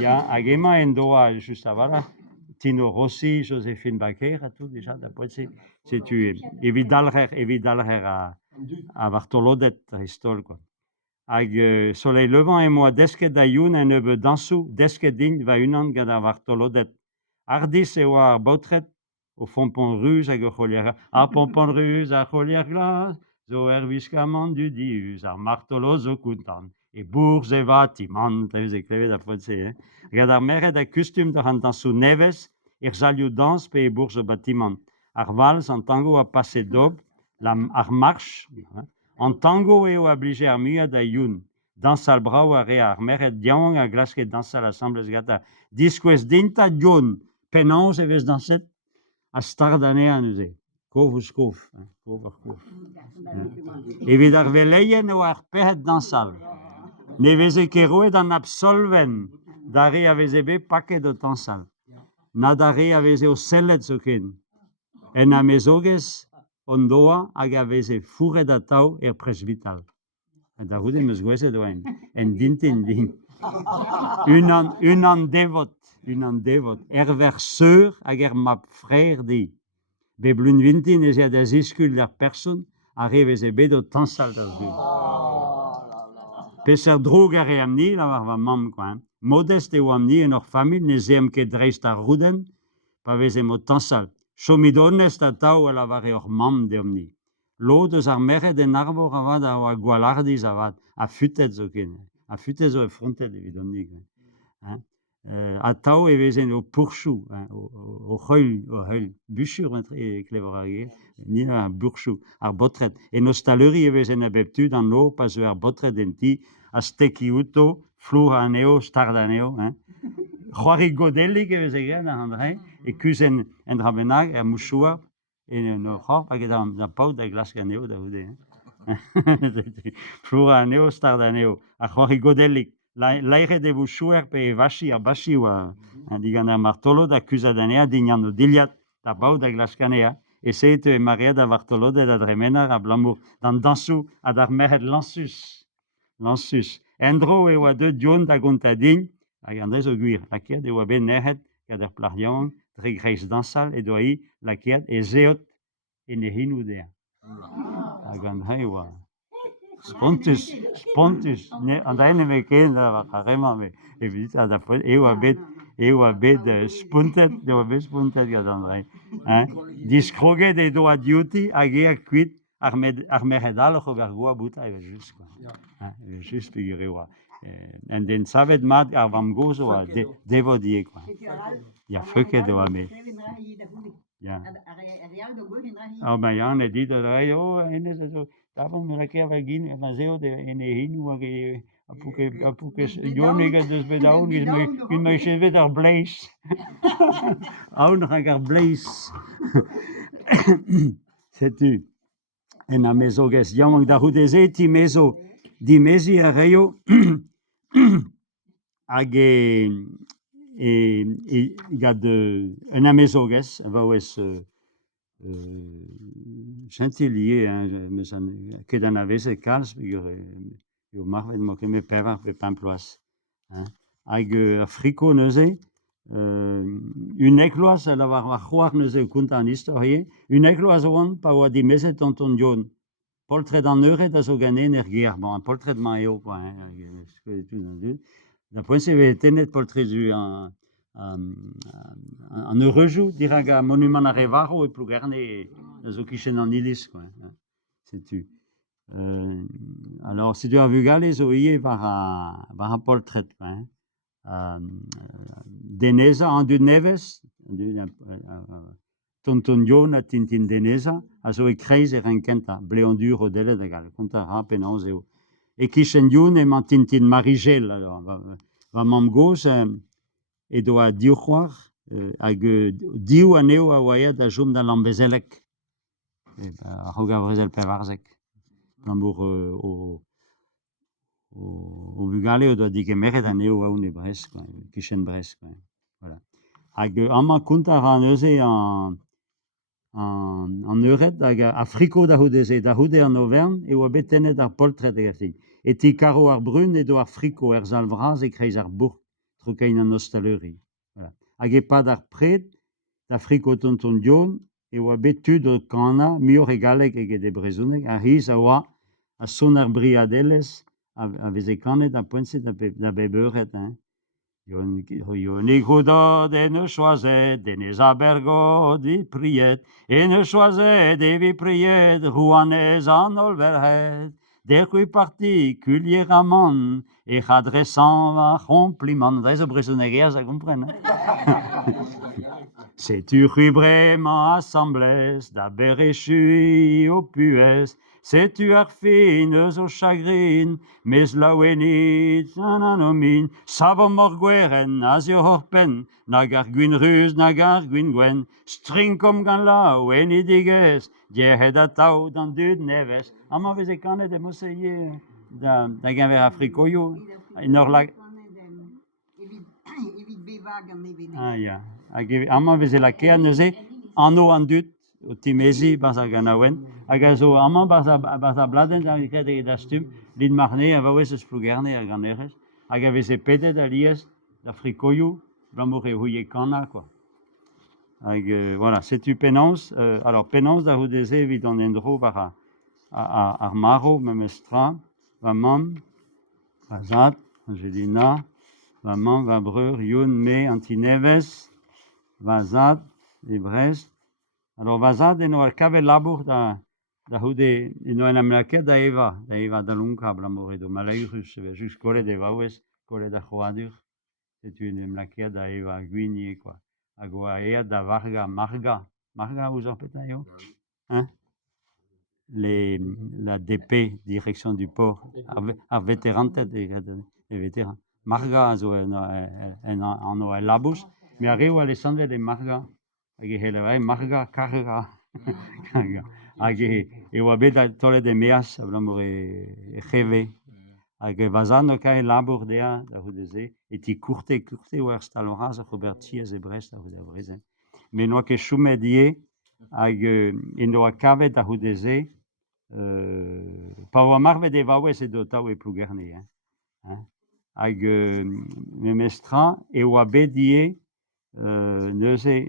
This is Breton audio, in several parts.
Ja, agema en doa just avala. Tino Rossi, Joséphine Baker, a tout déjà, d'après c'est tu evidalher a Bartolodet, Ristol, quoi. Hag soleil levant et moi, desket da youn en ebe dansou, desket din va unan gad a Bartolodet. Ardis e war botret, au fompon ruz hag o cholier, a pompon ruz a cholier glas, zo viskamant du dius, ar martolo zo kuntan. Et bourz e va timant, eus e klevet d'après c'est, Gad ar meret a kustum da an dansou neves, zalioù dans pe e bourz o bâtiment. Ar vals an tango a passe dob, ar marche, en tango eo obligé ar muiad a youn. Dansal brau a re ar meret diaouan a glasket dansal assemblez gata. Diskouez dinta dion, penaos e vez danset a star d'anea neuze. Kouf. Evit ar veleien eo ar pehet dansal. Ne veze keroet an absolven, dare a veze be paket o tansal. Na dare a veze o sellet zo ken. En a mezogez on doa hag a veze fouret a tau presvital. Da houde meus gwezet oen. En dintin din. Un an devot. Ver seur hag map frère di. Be blun vintin ez a da ziskul der person a re veze bet o tansal da zul. Peser drog a re am ni, la war va mam quoi. Modest eo am ni en ur famil ne zeam ket dreist ar rouden, pa veze mo tansal. Chomid honest a tau a la var ur mam de om ni. Lo deus ar meret en arbor a vat a gwalardiz a vat, a futet zo ken. A futet zo e frontet evit om ni. A tau e vezen o pourchou, o c'heul, buchur e klever a ge, ni a bourchou, ar botret. E nostaleuri e vezen a beptud an no, pa zo ar botret en ti, a steki uto, flou aneo, stard aneo. C'hoari godellik e veze gen an dre, e kus en drabenag, a mouchoua, en o c'hor, hag da paout da glas ganeo da houde. Flou aneo, stard aneo, a c'hoari godellik. Laire de mouchouer pe vachi a bachi oa digan ar martolo da kuzadanea dignan o diliat da baout da glas ganea. E seet e maria da martolo da dremenar a blamour dan dansou a dar meret lansus. Endro e oa de dion da gonta din, hag an dez o gwir, lakiet e oa ben nehet gad ar plarion, dre greiz dansal e doa hi lakiet e zeot en e hin oudea. Hag an dre oa spontus, an dre ne me ken da va karema, me evit a da poet, e oa bet spuntet gad an dre. Diskroget e doa diouti hag e a kuit ar meredal o ver goa bouta e just quoi. E just figure oa. En den savet mat ar vam goz oa devot ie quoi. Ya feuket oa me. Ja. Ah ben ja, ne dit da jo en ez zo. Davon me lake va gin ma zeo de en e hin oa ge a pouke jonig dus bedaun is me chevet ar blaze. Aun hag ar blaze. Setu. En a mezo ges diamant da houdeze ti mezo di mezi a reio hag gad en a mezo ges va oes gentilier, ket an aveze kalz, eo marvet mo ket me pevar pe pamploaz. Hag a friko neuze, un ekloaz a la war c'hoar neuze o konta an historie, un ekloaz oan pa oa di mezet an ton dion. Poltred an euret a zo ganen ger, bon, poltred ma eo, quoi, da poent ve tenet poltred zu an eurejou, dirag a monument a revaro e plougerne a zo kichen an ilis, quoi. Setu. Alors, se du a vugale zo ie var a poltred, quoi. Deneza, an du neves, tonton Dion a tintin deneza, a zo e kreiz e renkenta, bleondur o delet egal, konta ra penaos eo. E kichen Dion e man tintin marigel, alors, va mam goz, e doa diou c'hoar, hag diou aneo a oaiad a jom da lambezelek. A c'hog a vrezel pevarzek. Lambour o bugale o doa dik emeret aneo aoun e Brest, kichen Brest. Voilà. Hag ama konta ra neuze an euret hag a friko da houdeze, da houde an Auvergne, e oa bet tenet ar poltred e gafin. et ti caro ar brun et do ar friko zal vraz e kreiz ar bourg, trokain an ostaleri. Voilà. Hag e pad ar pred, da friko tonton dion, e oa bet tud o kana, mior e galek ege de brezounek, ar hiz a oa a son ar briadeles, a veze kanet a poenset da bebeuret, hein. Ion e goudod e ne choiset, de ne zabergod vi priet, e ne choiset e vi priet, rouanez an olverhet, dercui particulieramment, e chadresant va compliment. Da zo bresonegia, ça comprenne. C'est tu vraiment assemblès, d'abere chui au puès, c'est tu ar fines au chagrin, mes la wenit ananomin, savon morgueren, as yo horpen, nagar gwin rus, nagar gwin gwen, string kom gan la weni diges, diehed a tau dan dud neves. Ama veze kanet e moseye da gen ver afrikoyo, nor la... Ah ja, ama veze la kea neuze, anno an dut, o timezi bas a ganawen, hag a zo ama bas a bladen da ikret da stum, lid marne a vaouez eus flugerne a ganerez, hag a veze pedet a liez da frikoyo, blamour e houye kana, quoi. Hag, voilà, setu penans, alors penans da houdeze evit an endro var ar maro, memestra, va mam, va zat, j'ai dit na, va mam, va breur, youn, me, antineves, va zat, e Brest. Alors va zat eno ar kavel labour da houde, eno en amlaket da eva da lunka blamour edo malaurus, just kolet e vaouez, kolet da c'hoadur, setu en amlaket da eva gwini, quoi. Hag oa ea da varga marga ouz an peta yo? Hein? La DP, direction du port, ar vétérantet e vétéran. Marga zo en anno e labous, me a reo Alessandre de marga, hag e hele marga carga, hag e oa bet a tolle de meas, a blamour e cheve, hag e vazan o ka e labour dea da houdeze, et ti courte o ar staloraz a c'ober tiez e Brest a houde a brezen. Me noa ket choumet die, hag eno a kavet da houdeze, pa oa marvet e vaouez e do tau e plougerne, hein. Hag memestra e oa bet die neuze,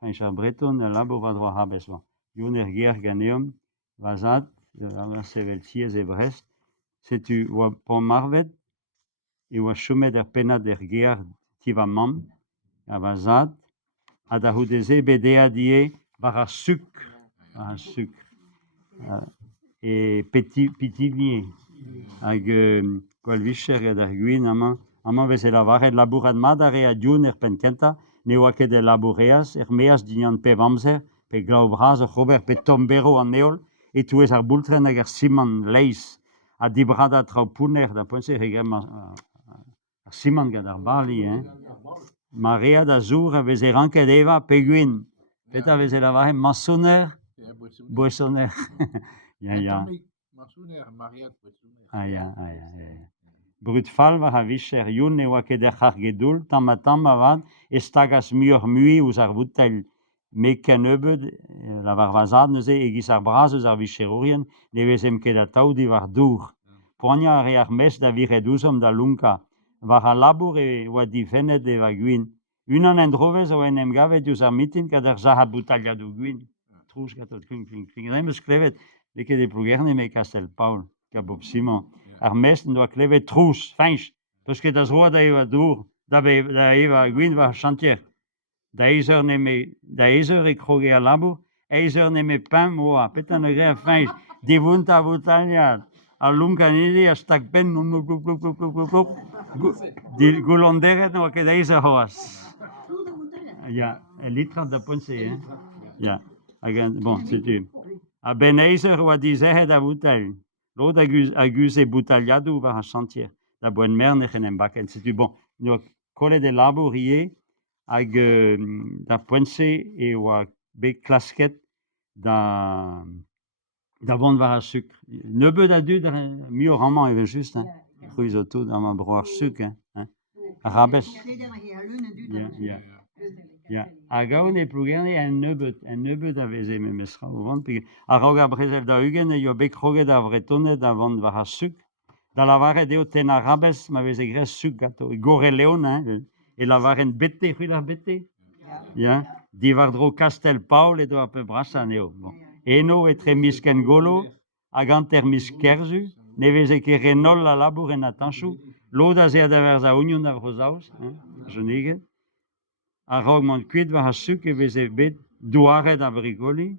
fench ar breton a labour va droa habez va. Yon er ger ganeom, va zat, a sevel tiez e Brest, setu oa pan marvet, e oa chomet er penad er ger ti va mam, a va zat, a da houdeze bedea die var ar sukr, e pitivnier, hag gwall vicher ar gwin ama veze lavaret labourat mat a rea dioun er penkenta, ne oa ket e laboureas, er meas dinian pev amzer, pe glav braz o c'hober pe tombero an neol, e touez ar boultren hag ar siman leiz, a dibrada trao pouner da poense regem ar siman gant ar bali, hein. Ma rea da zour a veze ranket eva pe gwin, peta veze lavaret masoner, boessoner. Ja. Ah ja. Brut fall war a vicher youn ne oa ket er c'har gedoul, tamm avad, e stagas muioc'h mui ouz ar voutel me ken ebeud, la var vazad neuze, e giz ar braz eus ar vicherourien, ne vezem ket a taoudiv ar dour. Poania a re ar mes da viret ouzom da lunka, war a labour e oa difennet eva gwin. Unan endrovez o en em gavet eus ar mitin kad ar zahat boutaliadoù gwin. Trouj gatot kling. Reem eus klevet, ne ket e plougerne me Kastel Paul, ka Bob Simon. Ar mes doa klevet trouj, fench, peus ket az roa da eva dour, da eva gwin war chantier. Da ezer e kroge a labour, ezer neme pain moa, petra ne gre a fench, divount a boutaliad, a lunka nidi a stak pen, goulonderet no ket ezer hoas. Ja, e litrat da poense, hein. Ja, bon, setu. A ben ezer oa dizehet a boutal. L'od a guz e boutaliadou war a chantier. Da boen mernech en em baken. Setu, bon, no kollet e labour ie, hag da poense e oa bet klasket da vont war a sukr. Nebeud a dud mieux ramant even just, hein. Kruiz o tout am a bro ar sukr, hein. A rabes. Ja, a gaon e plougerne en nebeud a veze memestra o vant, a rog a brezel da ugen e yo bet kroget a vretonet da vont war a sukr, da lavare deo ten arabes, ma vez egres suc gato, e gore leon, e lavaren bette, la bette, ja, di vardro Castel Paul e do a peu brasa neo. Bon. Eno e tre misken golo, hag anter miskerzu, ne vez e ke renol la labour en atanchou, loda ze da verza union da rosaus, jonige, a rogmant kuit va ha suc e vez e bet douare da brigoli,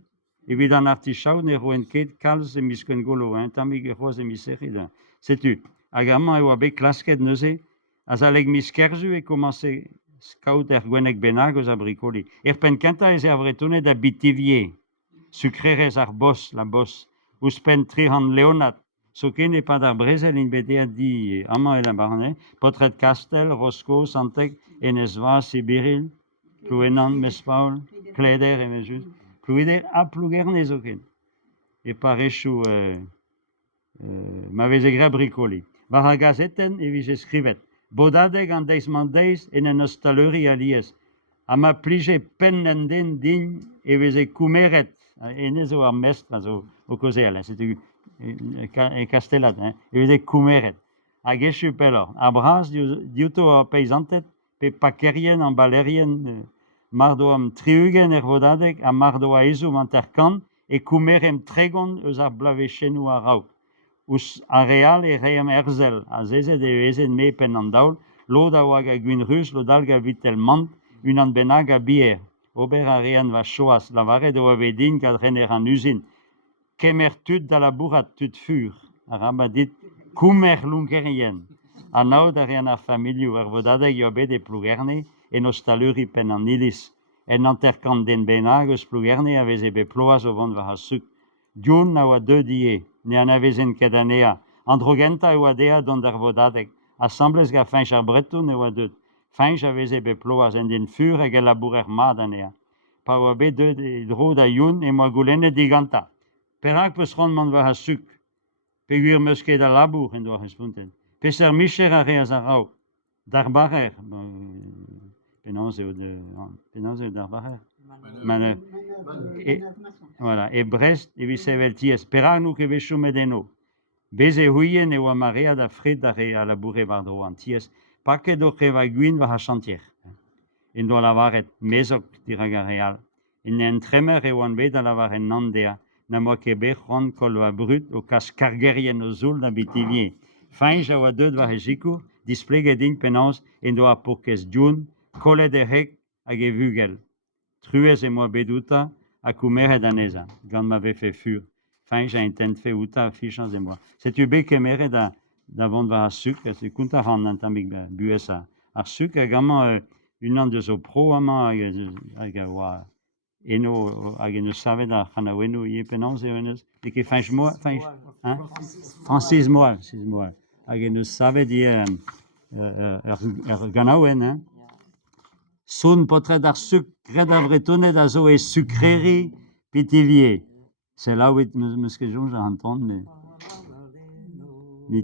evit an artichau ne roen ket kalz e misken golo, tamig e roze miseri da. Setu, hag amman e oa bet klasket neuze, az aleg miskerzu e komanse skaout gwenek benag eus a bricoli. Pen kenta ez ar bretone da bitivier, sukrerez ar boss, la boss, ouz pen 300 leonat, so ken e pad ar brezel in bede a di amman e la barne, potret Kastel, Roscoe, Santek, Enesva, Sibiril, Plouenan, Mespaul, Kleder e mezut, Ploueder a plougerne zo ken. E parechou ma vez e gra bricoli. Var a gazeten e viz e skrivet. Bodadeg an deiz mandeiz en en ostaleri alies. A ma plije pen en den din e vez e koumeret. En ezo ar mestra zo o kozel, setu e kastelat, e vez e koumeret. A gechu pelor. A bras diouto a peizantet pe pakerien an balerien mardo am triugen bodadeg a mardo a ezo manterkan e koumerem tregon eus ar blavechenou a raout. Us areal e ream erzel, a zezet e ezen me pen an daol, lo da oag a gwin rus, lo dalga vitel mant, un an benag a bier. Ober a rean va choas, la vare do a vedin kad rener an usin. Kemer tud da la bourrat tud fur, a rama dit koumer lungerien. A naout a rean ar familiou, ar vodadeg yo bet e plougerne, en ostaluri pen an ilis. En anterkant den benag eus plougerne a vez e be ploaz o vant va ha suk. Dioun na oa deux die, ne an avezen ket anea. Androgenta e oa dea don der vodadeg. Assemblez ga feinch ar breton ne oa deut. Feinch a vez e be ploaz en den fur e labourer mad anea. Pa oa bet deut e dro da youn e moa goulenne diganta. Perak peus rondman va ha suk. Peguir meus ket a labour en doa responten. Peser micher a reaz a rao. Dar barer. Penanz eo dar barer. Maneur. Voilà, e Brest e vi sevel ties. Perak nou ke vechou medeno. Bez e huien e oa marea da fred da re a laboure vardro an ties. Pa ket o kreva gwin va ha chantier. En doa lavaret mezok dirag a real. En en tremer e oan bet a lavaret nandea. Na moa ke bet ron kol va brut o kas kargerien o zoul na bitivier. Feinj a oa deud va hezikou, displeget din penans en doa pourkez djoun, kolet e hek hag e vugel. Truez e moa bedouta a koumeret aneza, gant ma vefe fur. Feinj a intent fe outa fichans e moa. Setu bet kemeret da vont va a suk, se kounta ran an tamik buez ar suk, hag amman unan deus o pro amman hag a oa eno hag en eus savet ar c'hanaouennou ie penans eo en eus. E ket feinj moa, feinj, Francis moa, hag en eus savet ie ar ganaouen, son potret ar suk gret a vretonet a zo e sukreri pitivier. C'est là où meus ket jonj ar an ton, mais